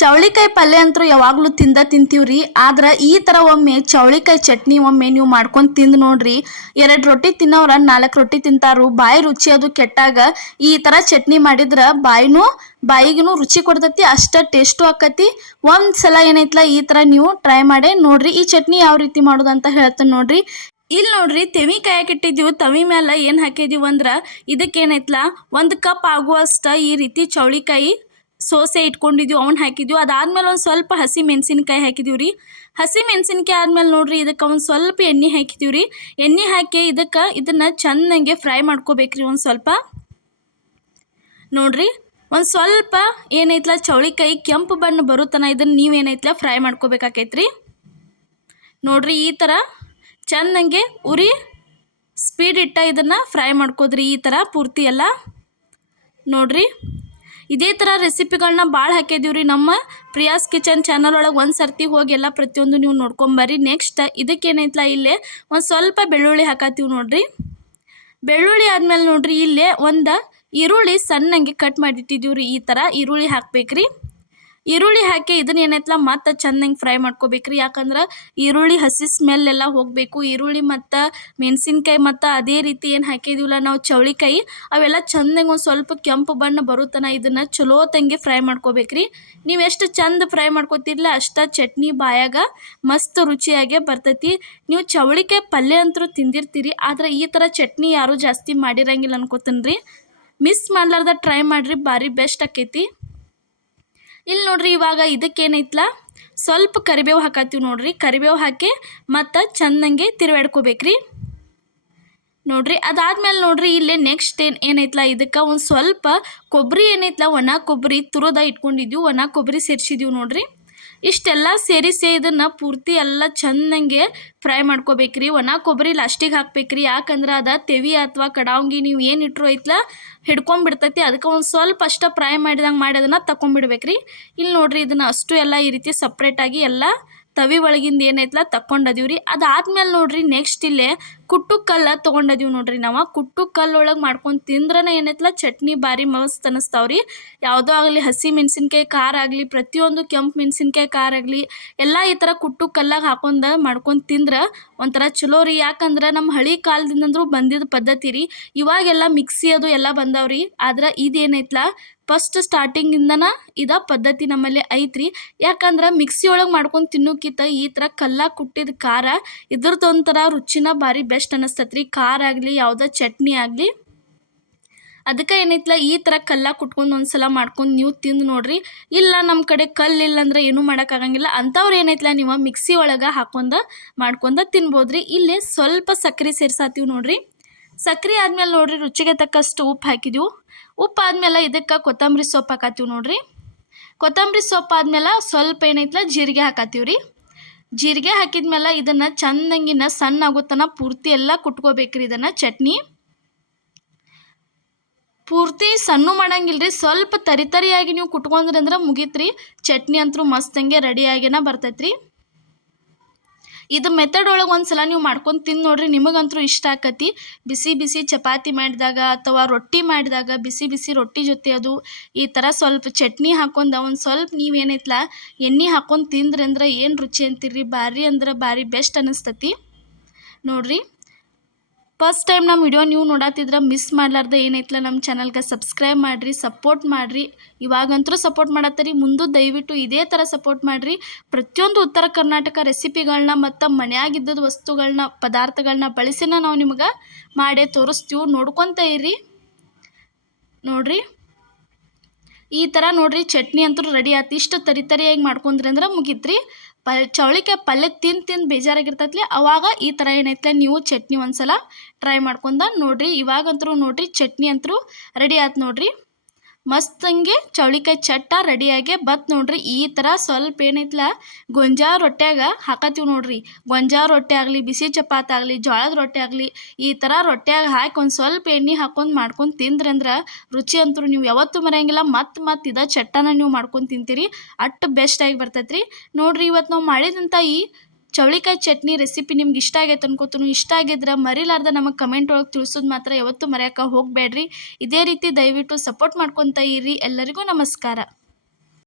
ಚವಳಿಕಾಯಿ ಪಲ್ಯ ಅಂತೂ ಯಾವಾಗಲೂ ತಿಂತೀವ್ರಿ. ಆದ್ರೆ ಈ ಥರ ಒಮ್ಮೆ ಚವಳಿಕಾಯಿ ಚಟ್ನಿ ಒಮ್ಮೆ ನೀವು ಮಾಡ್ಕೊಂಡು ತಿಂದು ನೋಡ್ರಿ. 2 ರೊಟ್ಟಿ ತಿನ್ನೋರ 4 ರೊಟ್ಟಿ ತಿಂತಾರು. ಬಾಯಿ ರುಚಿ ಅದು ಕೆಟ್ಟಾಗ ಈ ಥರ ಚಟ್ನಿ ಮಾಡಿದ್ರೆ ಬಾಯಿಗೂ ರುಚಿ ಕೊಡ್ತೈತಿ, ಅಷ್ಟ ಟೇಸ್ಟು ಆಕತಿ. ಒಂದ್ಸಲ ಏನೈತ್ಲ ಈ ಥರ ನೀವು ಟ್ರೈ ಮಾಡಿ ನೋಡ್ರಿ. ಈ ಚಟ್ನಿ ಯಾವ ರೀತಿ ಮಾಡೋದು ಅಂತ ಹೇಳ್ತೇನೆ ನೋಡ್ರಿ. ಇಲ್ಲಿ ನೋಡ್ರಿ, ತೆವಿ ಕಾಯಕ್ಕಿಟ್ಟಿದ್ದೀವಿ. ತವಿ ಮೇಲೆ ಏನು ಹಾಕಿದೀವಿ ಅಂದ್ರೆ ಇದಕ್ಕೇನೈತ್ಲ 1 ಕಪ್ ಆಗುವಷ್ಟ ಈ ರೀತಿ ಚವಳಿಕಾಯಿ ಸೋಸೆ ಇಟ್ಕೊಂಡಿದ್ವಿ, ಅವ್ನು ಹಾಕಿದ್ವಿ. ಅದಾದ್ಮೇಲೆ ಒಂದು ಸ್ವಲ್ಪ ಹಸಿ ಮೆಣಸಿನ್ಕಾಯಿ ಹಾಕಿದೀವಿ ರೀ. ಹಸಿ ಮೆಣಸಿನ್ಕಾಯಿ ಆದ್ಮೇಲೆ ನೋಡ್ರಿ ಇದಕ್ಕೆ ಒಂದು ಸ್ವಲ್ಪ ಎಣ್ಣೆ ಹಾಕಿದೀವಿ ರೀ. ಎಣ್ಣೆ ಹಾಕಿ ಇದನ್ನ ಚೆನ್ನಾಗಿ ಫ್ರೈ ಮಾಡ್ಕೋಬೇಕ್ರಿ. ಒಂದು ಸ್ವಲ್ಪ ನೋಡ್ರಿ, ಒಂದು ಸ್ವಲ್ಪ ಏನೈತ್ಲ ಚವಳಿಕಾಯಿ ಕೆಂಪು ಬಣ್ಣ ಬರುತ್ತನ ಇದನ್ನ ನೀವೇನೈತ್ಲ ಫ್ರೈ ಮಾಡ್ಕೋಬೇಕಾಕೈತ್ರಿ. ನೋಡ್ರಿ ಈ ಥರ ಚೆನ್ನಾಗಿ ಉರಿ ಸ್ಪೀಡ್ ಇಟ್ಟ ಇದನ್ನು ಫ್ರೈ ಮಾಡ್ಕೋದ್ರಿ. ಈ ಥರ ಪೂರ್ತಿ ಎಲ್ಲ ನೋಡ್ರಿ. ಇದೇ ಥರ ರೆಸಿಪಿಗಳನ್ನ ಭಾಳ ಹಾಕಿದೀವ್ರಿ ನಮ್ಮ ಪ್ರಿಯಾಸ್ ಕಿಚನ್ ಚಾನಲ್ ಒಳಗೆ. ಒಂದು ಸರ್ತಿ ಹೋಗಿ ಎಲ್ಲ ಪ್ರತಿಯೊಂದು ನೀವು ನೋಡ್ಕೊಂಬರ್ರಿ. ನೆಕ್ಸ್ಟ್ ಇದಕ್ಕೇನೈತ್ಲ ಇಲ್ಲೇ ಒಂದು ಸ್ವಲ್ಪ ಬೆಳ್ಳುಳ್ಳಿ ಹಾಕತ್ತೀವಿ ನೋಡ್ರಿ. ಬೆಳ್ಳುಳ್ಳಿ ಆದಮೇಲೆ ನೋಡ್ರಿ ಇಲ್ಲೇ ಒಂದು ಈರುಳ್ಳಿ ಸಣ್ಣಂಗೆ ಕಟ್ ಮಾಡಿಟ್ಟಿದ್ದೀವ್ರಿ. ಈ ಥರ ಈರುಳ್ಳಿ ಹಾಕ್ಬೇಕ್ರಿ. ಈರುಳ್ಳಿ ಹಾಕಿ ಇದನ್ನ ಏನೈತ್ಲ ಮತ್ತೆ ಚೆನ್ನಾಗಿ ಫ್ರೈ ಮಾಡ್ಕೋಬೇಕ್ರಿ. ಯಾಕಂದ್ರೆ ಈರುಳ್ಳಿ ಹಸಿ ಸ್ಮೆಲ್ ಎಲ್ಲ ಹೋಗಬೇಕು. ಈರುಳ್ಳಿ ಮತ್ತು ಮೆಣಸಿನ್ಕಾಯಿ ಮತ್ತು ಅದೇ ರೀತಿ ಏನು ಹಾಕಿದೀವಲ್ಲ ನಾವು ಚವಳಿಕಾಯಿ, ಅವೆಲ್ಲ ಚೆನ್ನಾಗಿ ಒಂದು ಸ್ವಲ್ಪ ಕೆಂಪು ಬಣ್ಣ ಬರುತ್ತನ ಇದನ್ನು ಚಲೋ ತಂಗಿ ಫ್ರೈ ಮಾಡ್ಕೋಬೇಕ್ರಿ. ನೀವು ಎಷ್ಟು ಚಂದ ಫ್ರೈ ಮಾಡ್ಕೋತಿರ್ಲ ಅಷ್ಟ ಚಟ್ನಿ ಬಾಯಾಗ ಮಸ್ತ್ ರುಚಿಯಾಗೇ ಬರ್ತೈತಿ. ನೀವು ಚವಳಿಕಾಯಿ ಪಲ್ಯ ಅಂತೂ ತಿಂದಿರ್ತೀರಿ, ಆದರೆ ಈ ಥರ ಚಟ್ನಿ ಯಾರೂ ಜಾಸ್ತಿ ಮಾಡಿರಂಗಿಲ್ಲ ಅನ್ಕೋತೀನಿ ರೀ. ಮಿಸ್ ಮಾಡ್ಲಾರ್ದ ಟ್ರೈ ಮಾಡಿರಿ, ಭಾರಿ ಬೆಸ್ಟ್ ಆಕೈತಿ. ಇಲ್ಲಿ ನೋಡ್ರಿ, ಇವಾಗ ಇದಕ್ಕೇನೈತ್ಲ ಸ್ವಲ್ಪ ಕರಿಬೇವು ಹಾಕತ್ತೀವಿ ನೋಡ್ರಿ. ಕರಿಬೇವು ಹಾಕಿ ಮತ್ತು ಚೆನ್ನಾಗಿ ತಿರುವಾಡ್ಕೋಬೇಕ್ರಿ. ನೋಡ್ರಿ ಅದಾದ್ಮೇಲೆ ನೋಡ್ರಿ ಇಲ್ಲೇ ನೆಕ್ಸ್ಟ್ ಏನೈತ್ಲ ಇದಕ್ಕೆ ಒಂದು ಸ್ವಲ್ಪ ಕೊಬ್ಬರಿ ಏನೈತ್ಲ ಒಣ ಕೊಬ್ಬರಿ ತುರದ ಇಟ್ಕೊಂಡಿದ್ವಿ, ಒಣ ಕೊಬ್ಬರಿ ಸೇರಿಸಿದೀವಿ ನೋಡ್ರಿ. ಇಷ್ಟೆಲ್ಲ ಸೇರಿಸಿ ಇದನ್ನು ಪೂರ್ತಿ ಎಲ್ಲ ಚೆನ್ನಾಗಿ ಫ್ರೈ ಮಾಡ್ಕೋಬೇಕ್ರಿ. ಒಣ ಕೊಬ್ಬರಿ ಲಾಸ್ಟಿಗೆ ಹಾಕ್ಬೇಕ್ರಿ. ಯಾಕಂದ್ರೆ ಅದು ತೆವಿ ಅಥವಾ ಕಡಾವಂಗಿ ನೀವು ಏನು ಇಟ್ಟರು ಐತ್ಲ ಹಿಡ್ಕೊಂಡ್ಬಿಡ್ತೈತಿ. ಅದಕ್ಕೆ ಒಂದು ಸ್ವಲ್ಪ ಅಷ್ಟ ಫ್ರೈ ಮಾಡಿದಂಗೆ ಮಾಡಿ ಅದನ್ನು ತಗೊಂಡ್ಬಿಡ್ಬೇಕ್ರಿ. ಇಲ್ಲಿ ನೋಡ್ರಿ ಇದನ್ನು ಅಷ್ಟು ಎಲ್ಲ ಈ ರೀತಿ ಸಪ್ರೇಟಾಗಿ ಎಲ್ಲ ತವಿ ಒಳಗಿಂದ ಏನೈತ್ಲ ತಗೊಂಡದೀವಿ ರೀ. ಅದಾದ್ಮೇಲೆ ನೋಡ್ರಿ ನೆಕ್ಸ್ಟ್ ಇಲ್ಲೇ ಕುಟ್ಟು ಕಲ್ಲ ತೊಗೊಂಡದೀವಿ ನೋಡ್ರಿ. ನಾವು ಕುಟ್ಟು ಕಲ್ಲೊಳಗೆ ಮಾಡ್ಕೊಂಡು ತಿಂದ್ರೆ ಏನೈತ್ಲ ಚಟ್ನಿ ಭಾರಿ ಮಸ್ತ್ ಅನ್ನಿಸ್ತಾವ್ರಿ. ಯಾವುದೋ ಆಗಲಿ ಹಸಿ ಮೆಣಸಿನ್ಕಾಯಿ ಖಾರ ಆಗಲಿ, ಪ್ರತಿಯೊಂದು ಕೆಂಪು ಮೆಣಸಿನ್ಕಾಯಿ ಖಾರ ಆಗಲಿ ಎಲ್ಲ ಈ ಥರ ಕುಟ್ಟು ಕಲ್ಲಾಗ ಮಾಡ್ಕೊಂಡು ತಿಂದ್ರೆ ಒಂಥರ ಚಲೋ ರೀ. ಯಾಕಂದ್ರೆ ನಮ್ಮ ಹಳಿ ಕಾಲದಿಂದಂದ್ರೂ ಬಂದಿದ್ದ ಪದ್ಧತಿ ರೀ. ಇವಾಗೆಲ್ಲ ಮಿಕ್ಸಿ ಅದು ಎಲ್ಲ ಬಂದಾವ್ರಿ. ಆದ್ರೆ ಇದೇನೈತ್ಲ ಫಸ್ಟ್ ಸ್ಟಾರ್ಟಿಂಗಿಂದನ ಇದ ಪದ್ಧತಿ ನಮ್ಮಲ್ಲಿ ಐತ್ರಿ. ಯಾಕಂದ್ರೆ ಮಿಕ್ಸಿ ಒಳಗೆ ಮಾಡ್ಕೊಂಡು ತಿನ್ನೋಕ್ಕಿಂತ ಈ ಥರ ಕಲ್ಲಾಗ ಕುಟ್ಟಿದ ಖಾರ ಇದ್ರದ್ದೊಂಥರ ರುಚಿನ ಭಾರಿ ಬೆಸ್ಟ್ ಅನ್ನಿಸ್ತತ್ರಿ. ಖಾರ ಆಗಲಿ ಯಾವುದೋ ಚಟ್ನಿ ಆಗಲಿ. ಅದಕ್ಕೆ ಏನೈತ್ಲ ಈ ಥರ ಕಲ್ಲಾಗ ಕುಟ್ಕೊಂಡು ಒಂದ್ಸಲ ಮಾಡ್ಕೊಂಡು ನೀವು ತಿಂದು ನೋಡ್ರಿ. ಇಲ್ಲ ನಮ್ಮ ಕಡೆ ಕಲ್ಲಿಲ್ಲ ಅಂದ್ರೆ ಏನೂ ಮಾಡೋಕ್ಕಾಗಂಗಿಲ್ಲ ಅಂಥವ್ರು ಏನೈತ್ಲ ನೀವು ಮಿಕ್ಸಿ ಒಳಗೆ ಮಾಡ್ಕೊಂಡು ತಿನ್ಬೋದ್ರಿ. ಇಲ್ಲೇ ಸ್ವಲ್ಪ ಸಕ್ಕರೆ ಸೇರ್ಸಾತೀವಿ ನೋಡ್ರಿ. ಸಕ್ಕರೆ ಆದ್ಮೇಲೆ ನೋಡ್ರಿ ರುಚಿಗೆ ತಕ್ಕಷ್ಟು ಉಪ್ಪು ಹಾಕಿದೀವಿ. ಉಪ್ಪು ಆದ್ಮೇಲೆ ಇದಕ್ಕೆ ಕೊತ್ತಂಬರಿ ಸೊಪ್ಪು ಹಾಕತ್ತೀವಿ ನೋಡ್ರಿ. ಕೊತ್ತಂಬರಿ ಸೊಪ್ಪು ಆದ್ಮೇಲೆ ಸ್ವಲ್ಪ ಏನೈತ್ಲ ಜೀರಿಗೆ ಹಾಕತ್ತೀವಿ ರೀ. ಜೀರಿಗೆ ಹಾಕಿದ್ಮೇಲೆ ಇದನ್ನು ಚೆನ್ನಾಗಿನ ಸಣ್ಣ ಆಗುತ್ತನ ಪೂರ್ತಿ ಎಲ್ಲ ಕುಟ್ಕೋಬೇಕ್ರಿ. ಇದನ್ನು ಚಟ್ನಿ ಪೂರ್ತಿ ಸಣ್ಣ ಮಾಡಂಗಿಲ್ರಿ, ಸ್ವಲ್ಪ ತರಿಯಾಗಿ ನೀವು ಕುಟ್ಕೊಂಡ್ರಿ ಅಂದ್ರೆ ಮುಗೀತ್ರಿ. ಚಟ್ನಿ ಅಂತೂ ಮಸ್ತಂಗೆ ರೆಡಿಯಾಗಿನ ಬರ್ತೈತ್ರಿ. ಇದು ಮೆಥಡ್ ಒಳಗೆ ಒಂದ್ಸಲ ನೀವು ಮಾಡ್ಕೊಂಡು ತಿಂದು ನೋಡ್ರಿ, ನಿಮಗಂತೂ ಇಷ್ಟ ಆಕತಿ. ಬಿಸಿ ಬಿಸಿ ಚಪಾತಿ ಮಾಡಿದಾಗ ಅಥವಾ ರೊಟ್ಟಿ ಮಾಡಿದಾಗ ಬಿಸಿ ರೊಟ್ಟಿ ಜೊತೆ ಅದು ಈ ಥರ ಸ್ವಲ್ಪ ಚಟ್ನಿ ಹಾಕೊಂಡು ಒಂದು ಸ್ವಲ್ಪ ನೀವೇನೈತ್ಲ ಎಣ್ಣೆ ಹಾಕೊಂಡು ತಿಂದ್ರಿ ಅಂದ್ರೆ ಏನು ರುಚಿ ಅಂತೀರಿ, ಭಾರಿ ಅಂದ್ರೆ ಭಾರಿ ಬೆಸ್ಟ್ ಅನ್ನಿಸ್ತತಿ ನೋಡ್ರಿ. ಫಸ್ಟ್ ಟೈಮ್ ನಮ್ಮ ವಿಡಿಯೋ ನೀವು ನೋಡತ್ತಿದ್ರೆ ಮಿಸ್ ಮಾಡ್ಲಾರ್ದೆ ಏನೈತ್ಲ ನಮ್ಮ ಚಾನಲ್ಗೆ ಸಬ್ಸ್ಕ್ರೈಬ್ ಮಾಡಿರಿ, ಸಪೋರ್ಟ್ ಮಾಡಿರಿ. ಇವಾಗಂತೂ ಸಪೋರ್ಟ್ ಮಾಡತ್ತರಿ, ಮುಂದೆ ದಯವಿಟ್ಟು ಇದೇ ಥರ ಸಪೋರ್ಟ್ ಮಾಡಿರಿ. ಪ್ರತಿಯೊಂದು ಉತ್ತರ ಕರ್ನಾಟಕ ರೆಸಿಪಿಗಳನ್ನ ಮತ್ತು ಮನೆಯಾಗಿದ್ದದ ವಸ್ತುಗಳನ್ನ ಪದಾರ್ಥಗಳನ್ನ ಬಳಸಿನ ನಾವು ನಿಮ್ಗೆ ಮಾಡೇ ತೋರಿಸ್ತೀವಿ, ನೋಡ್ಕೊತ ಇರ್ರಿ. ನೋಡ್ರಿ ಈ ಥರ ನೋಡ್ರಿ ಚಟ್ನಿ ಅಂತೂ ರೆಡಿ ಆಯ್ತು. ಇಷ್ಟು ತರಿಯಾಗಿ ಮಾಡ್ಕೊಂಡ್ರಿ ಅಂದ್ರೆ ಮುಗಿತ್ರಿ. ಚವಳಿಕಾಯಿ ಪಲ್ಯ ತಿಂದು ಬೇಜಾರಾಗಿರ್ತೈತ್ಲಿ, ಅವಾಗ ಈ ಥರ ಏನೈತ್ಲೆ ನೀವು ಚಟ್ನಿ ಒಂದ್ಸಲ ಟ್ರೈ ಮಾಡ್ಕೊಂಡ ನೋಡ್ರಿ. ಇವಾಗಂತೂ ನೋಡ್ರಿ ಚಟ್ನಿ ಅಂತೂ ರೆಡಿ ಆಯ್ತು ನೋಡ್ರಿ. ಮಸ್ತಂಗೆ ಚವಳಿಕಾಯಿ ಚಟ್ಟ ರೆಡಿಯಾಗಿ ಬತ್ ನೋಡ್ರಿ. ಈ ಥರ ಸ್ವಲ್ಪ ಏನೈತ್ಲ ಗೊಂಜಾಳ ರೊಟ್ಯಾಗ ಹಾಕತ್ತೀವಿ ನೋಡ್ರಿ. ಗೊಂಜಾಳ ರೊಟ್ಟಿ ಆಗಲಿ, ಬಿಸಿ ಚಪಾತಿ ಆಗಲಿ, ಜೋಳದ ರೊಟ್ಟಿ ಆಗಲಿ, ಈ ಥರ ರೊಟ್ಯಾಗ ಹಾಕಿ ಒಂದು ಸ್ವಲ್ಪ ಎಣ್ಣೆ ಹಾಕೊಂಡು ಮಾಡ್ಕೊಂಡು ತಿಂದ್ರಿ ಅಂದ್ರೆ ರುಚಿ ಅಂತೂ ನೀವು ಯಾವತ್ತೂ ಮರೆಯಂಗಿಲ್ಲ. ಮತ್ತು ಇದ ಚಟ್ಟನ ನೀವು ಮಾಡ್ಕೊಂಡು ತಿಂತೀರಿ, ಅಷ್ಟು ಬೆಸ್ಟಾಗಿ ಬರ್ತೈತ್ರಿ ನೋಡ್ರಿ. ಇವತ್ತು ನಾವು ಮಾಡಿದಂಥ ಈ ಚವಳಿಕಾಯಿ ಚಟ್ನಿ ರೆಸಿಪಿ ನಿಮ್ಗೆ ಇಷ್ಟ ಆಗೈತೆ ಅನ್ಕೋತೀನಿ. ಇಷ್ಟ ಆಗಿದ್ರೆ ಮರಿಲಾರ್ದ ನಮಗೆ ಕಮೆಂಟ್ ಒಳಗೆ ತಿಳಿಸೋದು ಮಾತ್ರ ಯಾವತ್ತೂ ಮರೆಯೋಕೆ ಹೋಗಬೇಡ್ರಿ. ಇದೇ ರೀತಿ ದಯವಿಟ್ಟು ಸಪೋರ್ಟ್ ಮಾಡ್ಕೊತ ಇರಿ. ಎಲ್ಲರಿಗೂ ನಮಸ್ಕಾರ.